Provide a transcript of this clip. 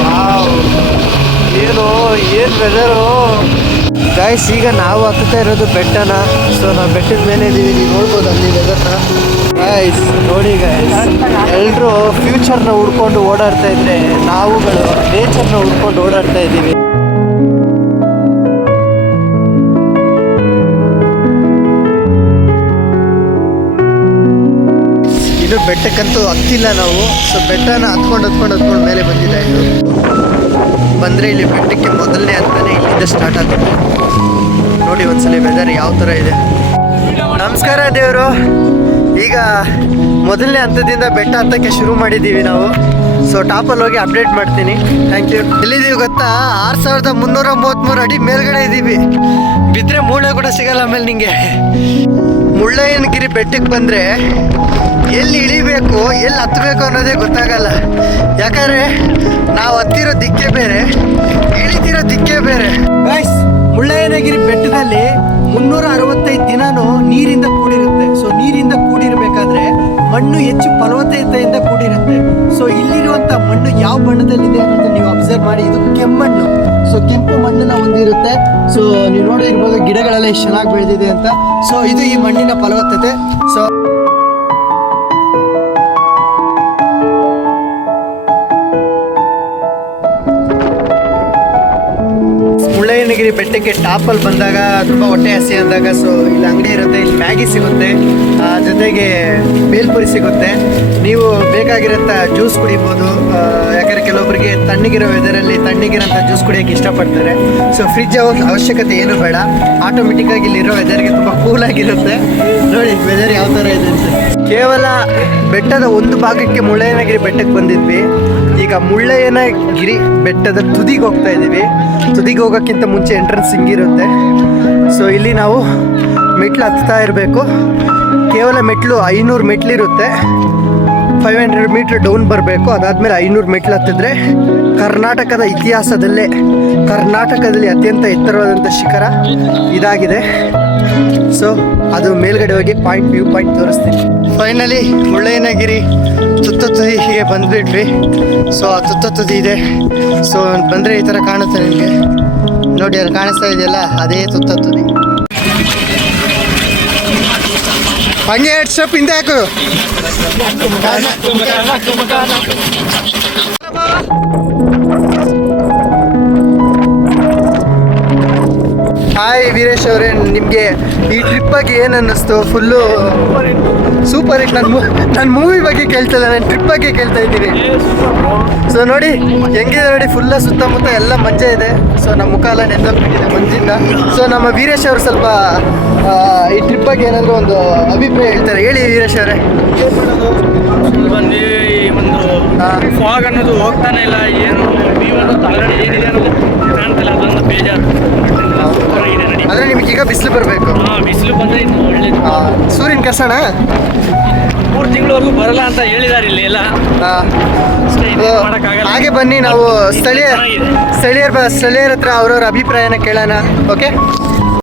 Wow. ಏನು ಏನು weather guys ಈಗ ನಾವು ಹತ್ತುತ್ತಾ ಇರೋದು ಬೆಟ್ಟನ. ಸೊ ನಾವು ಬೆಟ್ಟದ ಮೇಲೆ ಇದ್ದೀವಿ ನೀವು ನೋಡ್ಬೋದು ಅಲ್ಲಿ ಗಾಯ್ಸ್ ನೋಡಿ ಗಾಯ್ಸ್ ಎಲ್ಲರೂ ಫ್ಯೂಚರ್ನ ಹುಡ್ಕೊಂಡು ಓಡಾಡ್ತಾ ಇದ್ರೆ ನಾವುಗಳು ನೇಚರ್ನ ಹುಡ್ಕೊಂಡು ಓಡಾಡ್ತಾ ಇದ್ದೀವಿ. ಇನ್ನು ಬೆಟ್ಟಕ್ಕಂತೂ ಹತ್ತಿಲ್ಲ ನಾವು. ಸೊ ಬೆಟ್ಟನ ಹತ್ಕೊಂಡು ಹತ್ಕೊಂಡು ಹತ್ಕೊಂಡು ಮೇಲೆ ಬಂದಿದೆ ಇದು. ಬಂದರೆ ಇಲ್ಲಿ ಬೆಟ್ಟಕ್ಕೆ ಮೊದಲನೇ ಹಂತನೇ ಇಲ್ಲಿಂದ ಸ್ಟಾರ್ಟ್ ಆಗುತ್ತೆ. ನೋಡಿ ಒಂದ್ಸಲ ವೆದರ್ ಯಾವ ಥರ ಇದೆ. ನಮಸ್ಕಾರ ದೇವರು. ಈಗ ಮೊದಲನೇ ಹಂತದಿಂದ ಬೆಟ್ಟ ಹತ್ತಕ್ಕೆ ಶುರು ಮಾಡಿದ್ದೀವಿ ನಾವು. ಸೊ ಟಾಪಲ್ಲಿ ಹೋಗಿ ಅಪ್ಡೇಟ್ ಮಾಡ್ತೀನಿ. ಥ್ಯಾಂಕ್ ಯು ಎಲ್ಲಿದ್ದೀವಿ ಗೊತ್ತಾ? ಆರು ಸಾವಿರದ ಮುನ್ನೂರ ಮೂವತ್ತ್ಮೂರು ಅಡಿ ಮೇಲ್ಗಡೆ ಇದ್ದೀವಿ ಬಿದ್ದರೆ ಮೂಳೆ ಕೂಡ ಸಿಗಲ್ಲ ಆಮೇಲೆ ನಿಮಗೆ ಮುಳ್ಳಯ್ಯನಗಿರಿ ಬೆಟ್ಟಕ್ಕೆ ಬಂದರೆ ಎಲ್ಲಿ ಇಳಿಬೇಕು, ಎಲ್ಲಿ ಹತ್ತಬೇಕು ಅನ್ನೋದೇ ಗೊತ್ತಾಗಲ್ಲ. ಯಾಕಂದ್ರೆ ನಾವು ಹತ್ತಿರೋ ದಿಕ್ಕೇ ಬೇರೆ ಇಳಿತಿರೋ ದಿಕ್ಕೇ ಬೇರೆ. ಗೈಸ್ ಮುಳ್ಳಯ್ಯನಗಿರಿ ಬೆಟ್ಟದಲ್ಲಿ ಮುನ್ನೂರ ಅರವತ್ತೈದು ದಿನಾನು ನೀರಿಂದ ಕೂಡಿರುತ್ತೆ. ಸೊ ನೀರಿಂದ ಕೂಡಿರಬೇಕಾದ್ರೆ ಮಣ್ಣು ಹೆಚ್ಚು ಫಲವತ್ತತೆಯಿಂದ ಕೂಡಿರುತ್ತೆ. ಸೊ ಇಲ್ಲಿರುವಂಥ ಮಣ್ಣು ಯಾವ ಬಣ್ಣದಲ್ಲಿದೆ ಅಂತ ನೀವು ಅಬ್ಸರ್ವ್ ಮಾಡಿ. ಇದು ಕೆಮ್ಮಣ್ಣು. ಸೊ ಕೆಂಪು ಮಣ್ಣನ್ನ ಹೊಂದಿರುತ್ತೆ. ಸೊ ನೀವು ನೋಡಿರ್ಬೋದು ಗಿಡಗಳೆಲ್ಲ ಎಷ್ಟು ಚೆನ್ನಾಗಿ ಬೆಳೆದಿದೆ ಅಂತ. ಸೊ ಇದು ಈ ಮಣ್ಣಿನ ಫಲವತ್ತತೆ. ಸೊ ಮುಳ್ಳಯ್ಯನಗಿರಿ ಬೆಟ್ಟಕ್ಕೆ ಟಾಪಲ್ಲಿ ಬಂದಾಗ ತುಂಬ ಹೊಟ್ಟೆ ಹಸಿ ಅಂದಾಗ ಸೊ ಇಲ್ಲಿ ಅಂಗಡಿ ಇರುತ್ತೆ, ಇಲ್ಲಿ ಮ್ಯಾಗಿ ಸಿಗುತ್ತೆ. ಜೊತೆಗೆ ಮೇಲ್ಪುರಿ ಸಿಗುತ್ತೆ. ನೀವು ಬೇಕಾಗಿರೋಂಥ ಜ್ಯೂಸ್ ಕುಡಿಬೋದು. ಯಾಕಂದರೆ ಕೆಲವೊಬ್ಬರಿಗೆ ತಣ್ಣಗಿರೋ ವೆದರಲ್ಲಿ ತಣ್ಣಗಿರೋಂಥ ಜ್ಯೂಸ್ ಕುಡಿಯೋಕ್ಕೆ ಇಷ್ಟಪಡ್ತಾರೆ. ಸೊ ಫ್ರಿಜ್ ಅವಶ್ಯಕತೆ ಏನು ಬೇಡ. ಆಟೋಮೆಟಿಕ್ಕಾಗಿ ಇಲ್ಲಿರೋ ವೆದರ್ಗೆ ತುಂಬ ಕೂಲಾಗಿರುತ್ತೆ ನೋಡಿ ವೆದರ್ ಯಾವ ಥರ ಇದೆ ಕೇವಲ ಬೆಟ್ಟದ ಒಂದು ಭಾಗಕ್ಕೆ ಮುಳ್ಳಯ್ಯನಗಿರಿ ಬೆಟ್ಟಕ್ಕೆ ಬಂದಿದ್ವಿ. ಈಗ ಮುಳ್ಳಯ್ಯನಗಿರಿ ಬೆಟ್ಟದ ತುದಿಗೆ ಹೋಗ್ತಾ ಇದ್ದೀವಿ. ತುದಿಗೆ ಹೋಗೋಕ್ಕಿಂತ ಮುಂಚೆ ಎಂಟ್ರೆನ್ಸ್ ಹಿಂಗಿರುತ್ತೆ ಸೊ ಇಲ್ಲಿ ನಾವು ಮೆಟ್ಲು ಹತ್ತಾ ಇರಬೇಕು. ಕೇವಲ ಮೆಟ್ಲು ಐನೂರು ಮೆಟ್ಲಿರುತ್ತೆ ಫೈವ್ ಹಂಡ್ರೆಡ್ ಮೀಟ್ರ್ ಡೌನ್ ಬರಬೇಕು. ಅದಾದಮೇಲೆ ಐನೂರು ಮೆಟ್ಲು ಹತ್ತಿದ್ರೆ ಕರ್ನಾಟಕದ ಇತಿಹಾಸದಲ್ಲೇ, ಕರ್ನಾಟಕದಲ್ಲಿ ಅತ್ಯಂತ ಎತ್ತರವಾದಂಥ ಶಿಖರ ಇದಾಗಿದೆ. ಸೊ ಅದು ಮೇಲ್ಗಡೆ ಹೋಗಿ ಪಾಯಿಂಟ್ ವ್ಯೂ ಪಾಯಿಂಟ್ ತೋರಿಸ್ತೀನಿ. ಫೈನಲಿ ಮುಳ್ಳಯ್ಯನಗಿರಿ ತುತ್ತ ತುದಿಗೆ ಬಂದ್ಬಿಟ್ವಿ. ಸೊ ಆ ಇದೆ. ಸೊ ಬಂದರೆ ಈ ಥರ ಕಾಣುತ್ತೆ ನಿಮಗೆ. ನೋಡಿ ಅಲ್ಲಿ ಕಾಣಿಸ್ತಾ ಇದೆಯಲ್ಲ, ಅದೇ ತುತ್ತ ತುದಿ ಹಂಗೆ ಎರಡು ಸ್ಟೆಪ್ ಹಿಂದೆ ಹಾಕು. ಹಾಯ್ ವೀರೇಶ್ ಅವರೇ ನಿಮಗೆ ಈ ಟ್ರಿಪ್ ಬಗ್ಗೆ ಏನು ಅನ್ನಿಸ್ತು? ಫುಲ್ಲು ಸೂಪರ್ ಹಿಟ್ ನಾನು ನನ್ನ ಮೂವಿ ಬಗ್ಗೆ ಕೇಳ್ತಾ ಇಲ್ಲ ನಾನು ಟ್ರಿಪ್ ಬಗ್ಗೆ ಕೇಳ್ತಾ ಇದ್ದೀನಿ. ಸೊ ನೋಡಿ ಹೆಂಗಿದೆ ನೋಡಿ ಫುಲ್ಲ ಸುತ್ತಮುತ್ತ ಎಲ್ಲ ಮಂಜೆ ಇದೆ. ಸೊ ನಮ್ಮ ಮುಖ ಎಲ್ಲ ನೆಂದೋಗ್ಬಿಟ್ಟಿದೆ ಮಂಜಿಂದ. ಸೊ ನಮ್ಮ ವೀರೇಶ್ ಅವರು ಸ್ವಲ್ಪ ಈ ಟ್ರಿಪ್ ಬಗ್ಗೆ ಏನಾದರೂ ಒಂದು ಅಭಿಪ್ರಾಯ ಹೇಳ್ತಾರೆ. ಹೇಳಿ ವೀರೇಶ್ ಅವರೇ. ಒಂದು. ಫಾಗ್ ಅನ್ನೋದು ಹೋಗ್ತಾನೆ ಇಲ್ಲ ಏನು ವ್ಯೂ ಅನ್ನೋದು ತಳಗಡೆ ಏನಿದೆ ಅನ್ನೋದು ಕಾಣ್ತಿಲ್ಲ ಅದೊಂದು ಬೇಜಾರು ಒಂಥರ ಇದೆ ನಡಿ ಅಂದರೆ ನಿಮ್ಗೆ ಈಗ ಬಿಸಿಲು ಬರಬೇಕು. ಬಿಸಿಲು ಬಂದ್ರೆ ಇನ್ನು ಒಳ್ಳೇದು. ಸೂರ್ಯನ ಕರ್ಸೋಣ ಮೂರು ತಿಂಗಳವರೆಗೂ ಬರಲ್ಲ ಅಂತ ಹೇಳಿದಾರೆ ಇಲ್ಲಿ ಎಲ್ಲ. ಹಾಗೆ ಬನ್ನಿ ನಾವು ಸ್ಥಳೀಯ. ಸ್ಥಳೀಯರ ಸ್ಥಳೀಯರ ಹತ್ರ ಅವ್ರವ್ರ ಅಭಿಪ್ರಾಯನ ಕೇಳೋಣ ಓಕೆ?